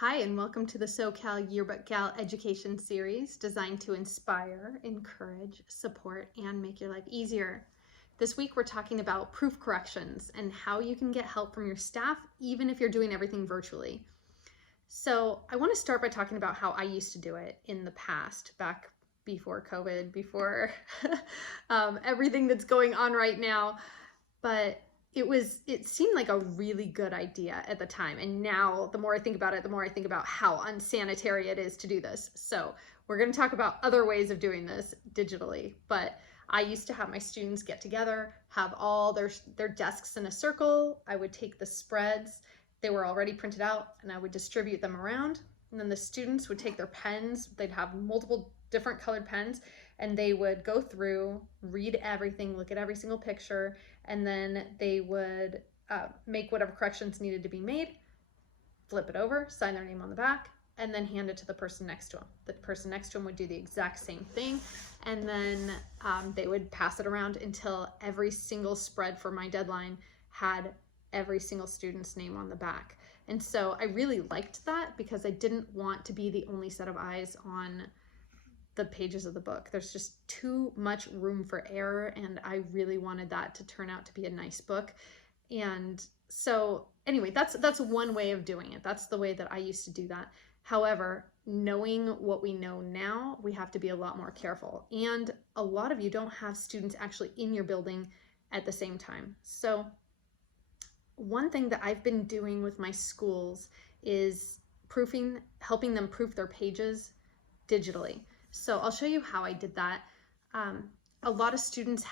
Hi, and welcome to the SoCal Yearbook Gal Education Series designed to inspire, encourage, support, and make your life easier. This week we're talking about proof corrections and how you can get help from your staff even if you're doing everything virtually. So I want to start by talking about how I used to do it in the past, back before COVID, before everything that's going on right now. But it seemed like a really good idea at the time. And now the more I think about it, the more I think about how unsanitary it is to do this. So we're going to talk about other ways of doing this digitally. But I used to have my students get together, have all their desks in a circle. I would take the spreads. They were already printed out and I would distribute them around. And then the students would take their pens. They'd have multiple different colored pens and they would go through, read everything, look at every single picture, and then they would make whatever corrections needed to be made, flip it over, sign their name on the back, and then hand it to the person next to them. The person next to them would do the exact same thing, and then they would pass it around until every single spread for my deadline had every single student's name on the back. And so I really liked that because I didn't want to be the only set of eyes on the pages of the book. There's just too much room for error, and I really wanted that to turn out to be a nice book. And so anyway, that's one way of doing it. That's the way that I used to do that. However, knowing what we know now, we have to be a lot more careful. And a lot of you don't have students actually in your building at the same time. So one thing that I've been doing with my schools is helping them proof their pages digitally. So I'll show you how I did that. A lot of students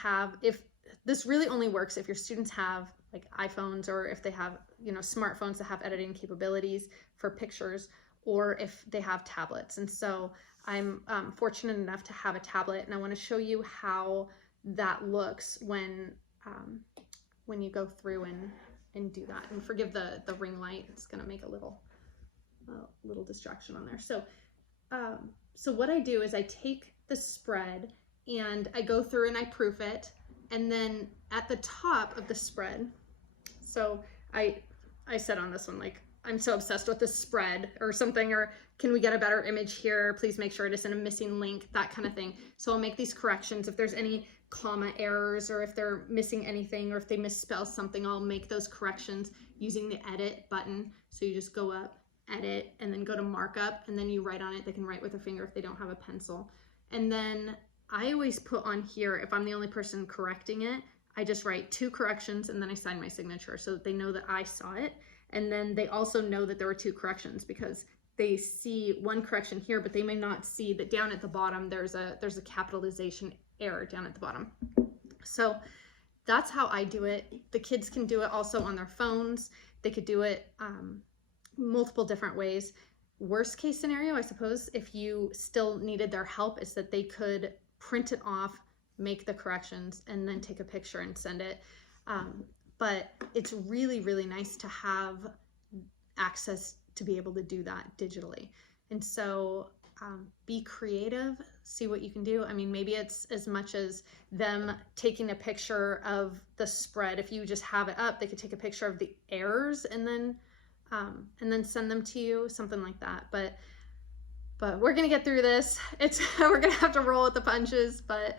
if this really only works if your students have like iPhones, or if they have smartphones that have editing capabilities for pictures, or if they have tablets. And so I'm fortunate enough to have a tablet, and I want to show you how that looks when you go through and do that. And forgive the ring light; it's going to make a little distraction on there. So what I do is I take the spread and I go through and I proof it, and then at the top of the spread, so I said on this one, like, I'm so obsessed with this spread or something, or can we get a better image here? Please make sure it isn't a missing link, that kind of thing. So I'll make these corrections. If there's any comma errors, or if they're missing anything, or if they misspell something, I'll make those corrections using the edit button. So you just go up, edit, and then go to markup, and then you write on it. They can write with their finger if they don't have a pencil. And then I always put on here, if I'm the only person correcting it, I just write 2 corrections and then I sign my signature so that they know that I saw it. And then they also know that there were 2 corrections because they see one correction here, but they may not see that down at the bottom there's a capitalization error down at the bottom. So that's how I do it. The kids can do it also on their phones. They could do it multiple different ways. Worst case scenario, I suppose, if you still needed their help, is that they could print it off, make the corrections, and then take a picture and send it. But it's really, really nice to have access to be able to do that digitally. And so be creative, see what you can do. I mean, maybe it's as much as them taking a picture of the spread. If you just have it up, they could take a picture of the errors and then send them to you, something like that. But we're gonna get through this. We're gonna have to roll with the punches, but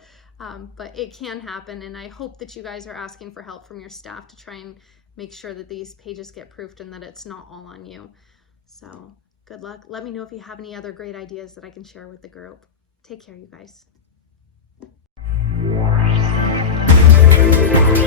it can happen. And I hope that you guys are asking for help from your staff to try and make sure that these pages get proofed and that it's not all on you. So good luck. Let me know if you have any other great ideas that I can share with the group. Take care, you guys.